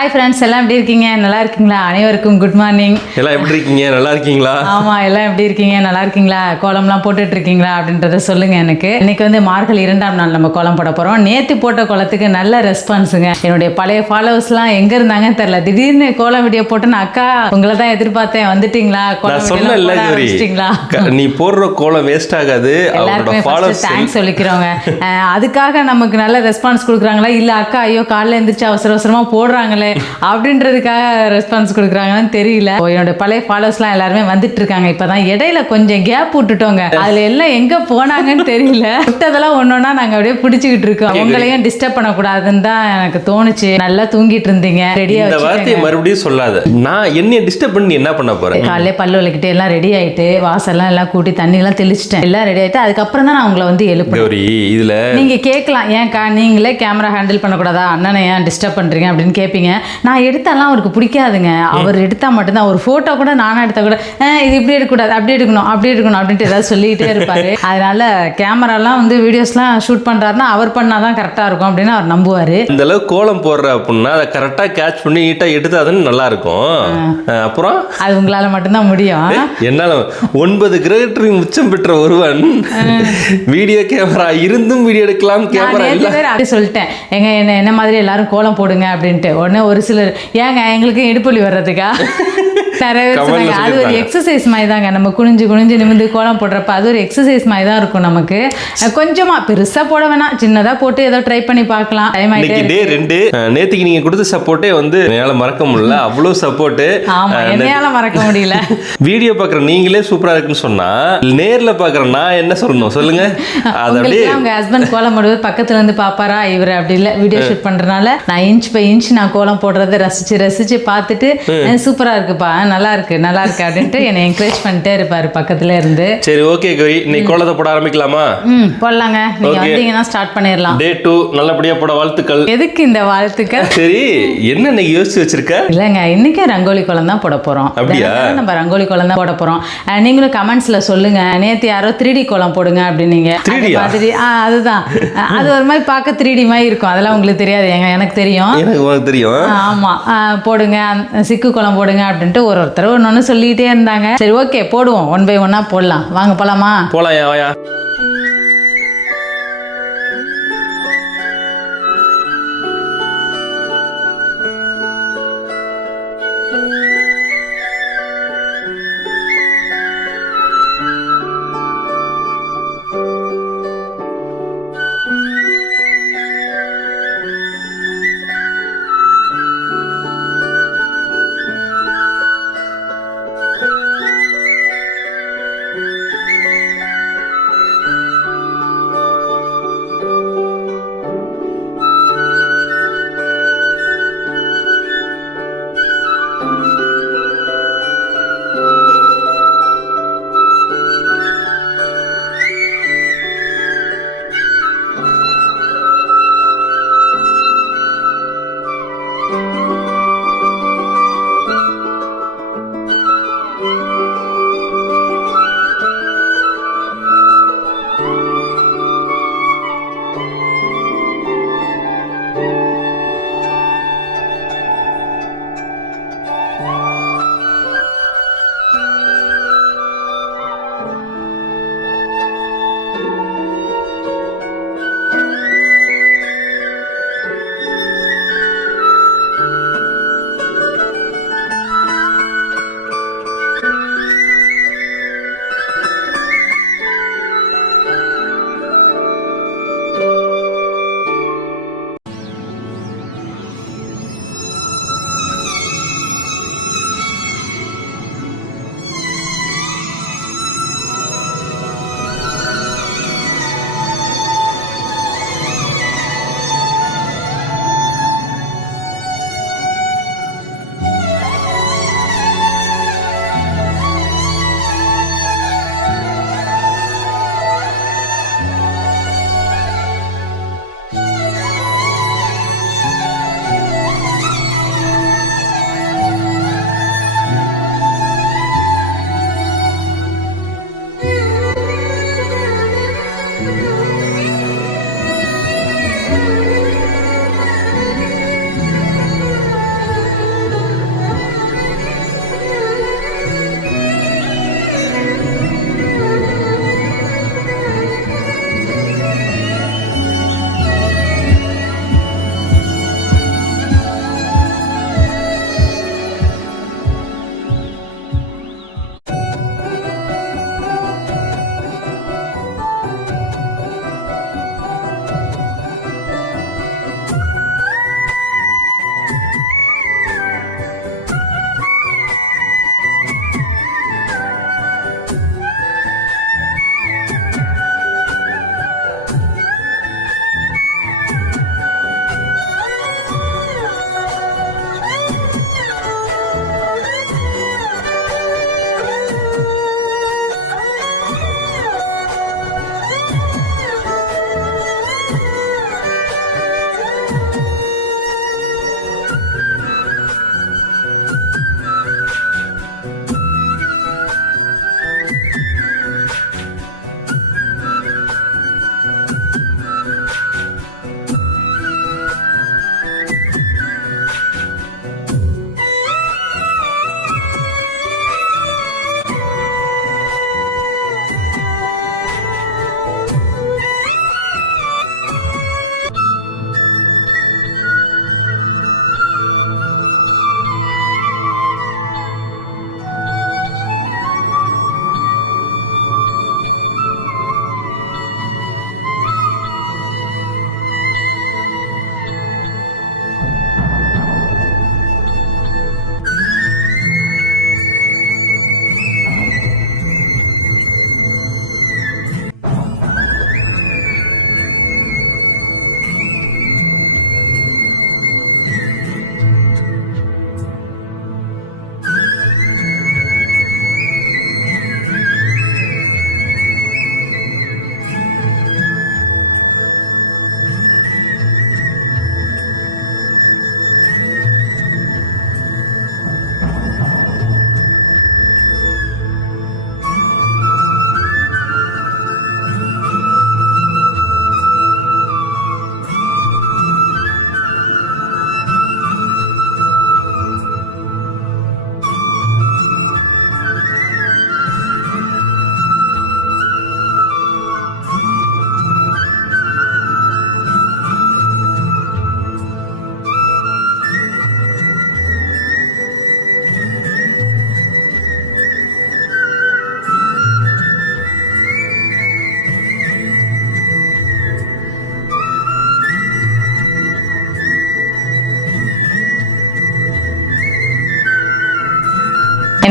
Hi friends எல்லாம் எப்படி இருக்கீங்க? நல்லா இருக்கீங்களா? அனைவருக்கும் குட் மார்னிங் எல்லாம் எப்படி இருக்கீங்க? நல்லா இருக்கீங்களா? ஆமா எல்லாம் எப்படி இருக்கீங்க? நல்லா இருக்கீங்களா? கோலம்லாம் போட்டுட்டு இருக்கீங்களா? அப்படின்றத சொல்லுங்க எனக்கு. இன்னைக்கு வந்து மார்கழி இரண்டாம் நாள் நம்ம கோலம் போட போறோம். நேத்து போட்ட கோலத்துக்கு நல்ல ரெஸ்பான்ஸுங்க என்னுடைய பழைய ஃபாலோவர்ஸ்லாம் எங்க இருந்தாங்கன்னு தெரியல. திடீர்னு கோலம் வீடியோ போட்டேன்னு அக்கா உங்களை தான் எதிர்பார்த்தேன். வந்துட்டீங்களா? கோலம் நீ போடுற கோலம் வேஸ்ட் ஆகாது. எல்லாருக்குமே தேங்க்ஸ் சொல்லிக்கிறோங்க. அதுக்காக நமக்கு நல்ல ரெஸ்பான்ஸ் கொடுக்குறாங்களா? இல்ல அக்கா ஐயோ காலைல எழுந்திரிச்சு அவசர அவசரமா போடுறாங்களே. அப்படின்றதுக்காக ரெஸ்பான்ஸ் கொடுக்குறாங்கன்னு தெரியல. என்னோட பழைய ஃபாலோஸ்லாம் எல்லாருமே வந்துட்டு இருக்காங்க இப்பதான் இடையில கொஞ்சம் கேப் விட்டுட்டோங்க. அதுல எல்லாம் எங்க போனாங்கன்னு தெரியல. விட்டதெல்லாம் ஒன்னொன்னா நாங்க அப்படியே பிடிச்சிக்கிட்டு இருக்கோம். உங்களையும் டிஸ்டர்ப் பண்ணக்கூடாதுன்னு தான் எனக்கு தோணுச்சு. நல்லா தூங்கிட்டு இருந்தீங்க. ரெடியா இந்த வார்த்தையை மறுபடியும் சொல்லாத. நான் என்னைய டிஸ்டர்ப் பண்ணி என்ன பண்ண போறேன் காலையில பல்லு விளக்கிட்டு எல்லாம் ரெடி ஆயிட்டு வாசல்லாம் எல்லாம் கூட்டி தண்ணி எல்லாம் தெளிச்சிட்டேன். எல்லாம் ரெடி ஆயிட்டு அதுக்கப்புறம் தான் நான் உங்களை வந்து எழுப்புனேன். கௌரி இதுல நீங்க கேட்கலாம். ஏன்க்கா நீங்களே கேமரா ஹேண்டில் பண்ணக்கூடாதா? அண்ணனை ஏன் டிஸ்டர்ப் பண்றீங்க அப்படின்னு கேட்பீங்க நான் எடுத்தாலாம் அவருக்கு பிடிக்காதுங்க. அவர் எடுத்தா மட்டும்தான். ஒரு போட்டோ கூட நானா எடுத்தா கூட "அஹ், இது இப்படி எடுக்கக்கூடாது அப்படி எடுக்கணும் அப்படி எடுக்கணும் அப்படின்ட்டு ஏதாவது சொல்லிக்கிட்டே இருப்பாரு. அதனால கேமராலாம் வந்து வீடியோஸ்லாம் ஷூட் பண்றாருன்னா அவர் பண்ணாதான் கரெக்டா இருக்கும் அப்படின்னு அவர் நம்புவாரு. இந்த அளவு கோலம் போடுற அப்படின்னா அதை கரெக்டா கேட்ச் பண்ணி நீட்டா எடுத்தாதானே நல்லா இருக்கும் அஹ், அப்புறம்? அது உங்களால மட்டும்தான் முடியும். என்னால ஒன்பது கிரகத்தில் உச்சம் பெற்ற ஒருவன். வீடியோ கேமரா இருந்தும் வீடியோ எடுக்கலாம் கேமரா இல்ல. சொல்லிட்டேன். எங்க என்ன என்ன மாதிரி எல்லாரும் கோலம் போடுங்க அப்படின்ட்டு. உடனே ஒரு சிலர் ஏங்க எங்களுக்கு இடுப்புலி வர்றதுக்கா? நிறைய அது ஒரு. எக்ஸசைஸ் மாதிரி தாங்க நம்ம குனிஞ்சு குனிஞ்சு நிமிந்து கோலம் போடுறப்ப அது ஒரு எக்ஸசைஸ் மாதிரி தான் இருக்கும் நமக்கு. கொஞ்சமா பெருசா போட வேணாம். சின்னதா போட்டு ஏதோ ட்ரை பண்ணி பார்க்கலாம். டைம் ஆயிட்டே இன்னைக்கு டே ரெண்டு. நேத்துக்கு நீங்க கொடுத்த சப்போர்ட்டே வந்து என்னால மறக்க முடியல. அவ்வளவு சப்போர்ட் ஆமா என்னையால மறக்க முடியல. வீடியோ பாக்குற நீங்களே சூப்பரா இருக்குன்னு சொன்னா நேர்ல பாக்குற நான் என்ன சொல்லணும்? சொல்லுங்க. அப்படியே உங்க ஹஸ்பண்ட் கோலம் போடுவது பக்கத்துல இருந்து பாப்பாரா? இவர் அப்படி இல்ல. வீடியோ ஷூட் பண்றதுனால நான் இன்ச் பை இன்ச் நான் கோலம் போடுறதை ரசிச்சு ரசிச்சு பார்த்துட்டு சூப்பரா இருக்குப்பா. நல்லா இருக்கு நல்லா இருக்கு அப்படின்ட்டு என்னை என்கரேஜ் பண்ணிட்டே இருப்பாரு பக்கத்துல இருந்து. சரி ஓகே கவி இன்னைக்கு கோலத்தை போட ஆரம்பிக்கலாமா? ம் போடலாங்க. நீங்க. வந்தீங்கன்னா ஸ்டார்ட் பண்ணிடலாம். டே டூ நல்லபடியா போட வாழ்த்துக்கள். எதுக்கு இந்த வாழ்த்துக்கள்? சரி என்ன இன்னைக்கு யோசிச்சு வச்சிருக்க? இல்லைங்க இன்னைக்கு ரங்கோலி கோலம் தான் போட போறோம். அப்படியா? நம்ம ரங்கோலி கோலம் தான் போட போறோம். நீங்களும் கமெண்ட்ஸ்ல சொல்லுங்க. நேத்து யாரோ த்ரீ டி கோலம் போடுங்க அப்படின்னீங்க. அது 3D யா? மாதிரி ஆ, அதுதான். அது ஒரு மாதிரி பார்க்க த்ரீ டி மாதிரி இருக்கும். அதெல்லாம் உங்களுக்கு தெரியாது. எனக்கு தெரியும். எனக்கு தெரியும். ஆமா. போடுங்க. சிக்கு குளம் போடுங்க அப்படின்ட்டு ஒரு ஒருத்தர் ஒன்று ஒன்று இருந்தாங்க. சரி ஓகே போடுவோம். ஒன் பை ஒன்னா போடலாம். வாங்க போலாமா? போலாம் யா வாயா.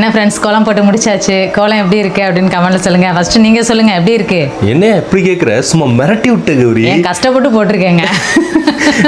என்ன ஃப்ரெண்ட்ஸ் கோலம் போட்டு முடிச்சாச்சு? கோலம் எப்படி இருக்கு அப்படின்னு கமெண்ட்ல சொல்லுங்க. ஃபர்ஸ்ட் நீங்க சொல்லுங்க எப்படி இருக்கு? என்ன எப்படி கேக்குற? சும்மா மிரட்டி விட்ட கௌரி. ஏன் கஷ்டப்பட்டு போட்டிருக்கேங்க.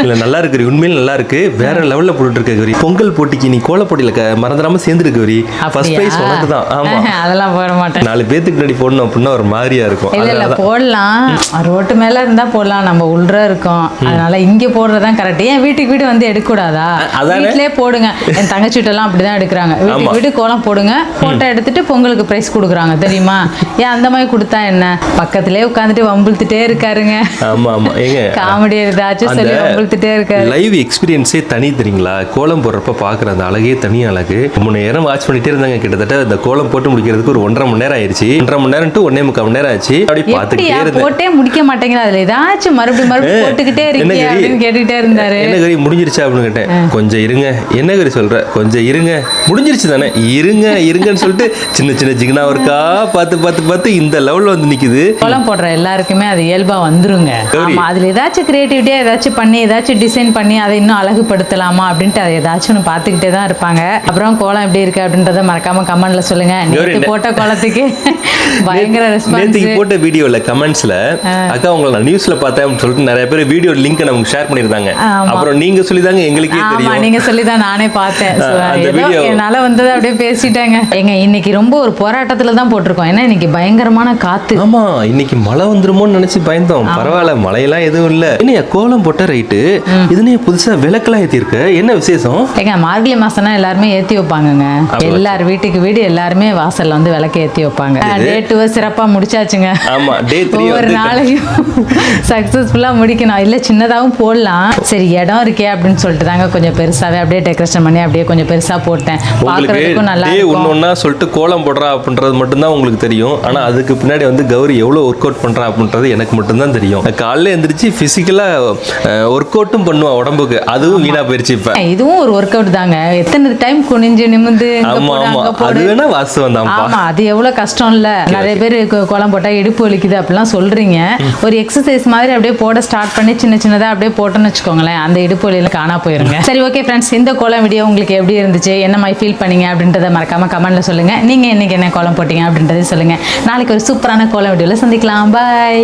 இல்ல நல்லா இருக்கு உண்மையில நல்லா இருக்கு. வேற லெவல்ல போட்டுட்டு இருக்க கௌரி. பொங்கல் போட்டிக்கு நீ கோல போட்டியில மறந்துடாம சேர்ந்துரு கௌரி. ஃபர்ஸ்ட்? பிரைஸ் உனக்கு தான் ஆமா. அதெல்லாம் போட மாட்டேன். நாலு பேத்துக்கு முன்னாடி போடணும் அப்படின்னா ஒரு மாதிரியா இருக்கும். இல்ல. போடலாம். ரோட்டு மேல இருந்தா போடலாம். நம்ம உள்ள இருக்கோம். அதனால இங்க போடுறதுதான் கரெக்ட் ஏன் வீட்டுக்கு வீடு வந்து எடுக்க கூடாதா? வீட்லயே போடுங்க. என் தங்கச்சி வீட்டெல்லாம் அப்படிதான் எடுக்கிறாங்க. வீட்டுக்கு வீடு கோலம் போடுங்க. போட்டோ எடுத்துட்டு பொங்கலுக்கு பிரைஸ் கொடுக்குறாங்க தெரியுமா? ஏன் அந்த மாதிரி கொடுத்தா என்ன? பக்கத்திலே உட்காந்துட்டு வம்பிழுத்துட்டே இருக்காருங்க. ஆமா ஆமா. ஏங்க காமெடி ஏதாச்சும் சொல்லி வம்பிழுத்துட்டே இருக்காரு. லைவ் எக்ஸ்பீரியன்ஸே தனி தெரியுங்களா? கோலம் போடுறப்ப பார்க்குற அந்த அழகே தனி அழகு. மூணு நேரம் வாட்ச் பண்ணிட்டே இருந்தாங்க கிட்டத்தட்ட இந்த கோலம் போட்டு முடிக்கிறதுக்கு ஒரு ஒன்றரை மணி நேரம் ஆயிடுச்சு. ஒன்றரை மணி நேரம் டு ஒன்னே முக்கால் மணி நேரம் ஆச்சு. அப்படி பார்த்துக்கிட்டே இருந்தேன். போட்டே முடிக்க மாட்டேங்கிற? அதுல ஏதாச்சும் மறுபடியும் மறுபடியும் போட்டுக்கிட்டே இருக்கீங்க? அப்படின்னு கேட்டுக்கிட்டே இருந்தாரு. என்ன கறி? முடிஞ்சிருச்சா அப்படின்னு கேட்டேன். கொஞ்சம் இருங்க. என்ன கறி சொல்ற? கொஞ்சம் இருங்க. முடிஞ்சிருச்சு தானே? இருங்க இருங்கன்னு சொல்லிட்டு சின்ன சின்ன ஜிக்னா ஒருக்கா பார்த்து பார்த்து பார்த்து இந்த லெவல்ல வந்து நிக்குது. கோலம் போடுற எல்லாருக்குமே அது இயல்பா வந்துருங்க. கௌரி. ஆமா அதுல ஏதாச்சும் கிரியேட்டிவிட்டியா ஏதாச்சும் பண்ணி ஏதாச்சும் டிசைன் பண்ணி அதை இன்னும் அழகுபடுத்தலாமா அப்படின்ட்டு அதை ஏதாச்சும் ஒன்று பார்த்துக்கிட்டே தான் இருப்பாங்க. அப்புறம் கோலம் எப்படி இருக்கு அப்படின்றத மறக்காம கமெண்ட்ல சொல்லுங்க. நேற்று போட்ட கோலத்துக்கு பயங்கர ரெஸ்பான்ஸ் போட்ட வீடியோல கமெண்ட்ஸ்ல அக்கா உங்களை நான் நியூஸ்ல பார்த்தேன் அப்படின்னு சொல்லிட்டு நிறைய பேர் வீடியோ லிங்க் நமக்கு ஷேர் பண்ணியிருந்தாங்க. ஆமா. அப்புறம் நீங்க சொல்லி தாங்க எங்களுக்கே தெரியும். நீங்க சொல்லி தான் நானே பார்த்தேன். என்னால வந்ததை அப்படியே பேசிட்டேங்க. எங்க இன்னைக்கு ரொம்ப ஒரு போராட்டத்துல தான் போட்டிருக்கோம். ஏன்னா இன்னைக்கு பயங்கரமான காத்து. ஆமா இன்னைக்கு மழை வந்துருமோன்னு நினைச்சு பயந்தோம். பரவாயில்ல மழையெல்லாம் எதுவும் இல்ல. என்ன கோலம் போட்ட ரைட்டு இதுனே புதுசா விளக்கெல்லாம் ஏத்திருக்க என்ன விசேஷம்? ஏங்க மார்கழி மாசம்னா எல்லாருமே ஏத்தி வைப்பாங்கங்க. எல்லார் வீட்டுக்கு வீடு எல்லாருமே வாசல்ல வந்து விளக்கு ஏத்தி வைப்பாங்க. டே டூ சிறப்பா முடிச்சாச்சுங்க. ஆமா டே த்ரீ ஒவ்வொரு வந்து நாளையும் சக்சஸ்ஃபுல்லா முடிக்கணும். இல்ல சின்னதாவும் போடலாம். சரி இடம் இருக்கே அப்படின்னு சொல்லிட்டு தாங்க கொஞ்சம் பெருசாவே அப்படியே டெக்கரேஷன் பண்ணி அப்படியே கொஞ்சம் பெருசா போட்டேன். பாக்குறதுக்கும் நல்லா ஒன்னொன்னா சொல்லிட்டு கோலம் போடுறா அப்படின்றது மட்டும்தான் உங்களுக்கு தெரியும். ஆனா அதுக்கு பின்னாடி வந்து கௌரி எவ்வளவு ஒர்க் அவுட் பண்றா அப்படின்றது எனக்கு மட்டும்தான் தெரியும். காலைல எந்திரிச்சு பிசிக்கலா ஒர்க் அவுட்டும் பண்ணுவா உடம்புக்கு. அதுவும் வீணா போயிருச்சு இப்ப. இதுவும் ஒரு ஒர்க் அவுட் தாங்க. எத்தனை டைம் குனிஞ்சு நிமிந்து இங்க ஆமா போடு, ஆமா. அங்க அது வேணா வாஸ்தவம் ஆமா அது எவ்வளவு கஷ்டம் இல்ல நிறைய பேர் கோலம் போட்டா இடுப்பு வலிக்குது அப்படிலாம் சொல்றீங்க. ஒரு எக்ஸசைஸ் மாதிரி அப்படியே போட ஸ்டார்ட் பண்ணி சின்ன சின்னதா அப்படியே போட்டோன்னு வச்சுக்கோங்களேன். அந்த இடுப்பு வலியில காணா போயிருங்க. சரி ஓகே ஃப்ரெண்ட்ஸ் இந்த கோலம் வீடியோ உங்களுக்கு எப்படி இருந்துச்சு? என்ன மாதிரி ஃபீல் பண்ணீங்க அப்படின்றத மறக்காம கமெண்ட்ல சொல்லுங்க. நீங்க இன்றைக்கி என்ன கோலம் போட்டீங்க அப்படின்றதையும் சொல்லுங்க. நாளைக்கு ஒரு சூப்பரான கோலம் வீடியோவில் சந்திக்கலாம். பாய்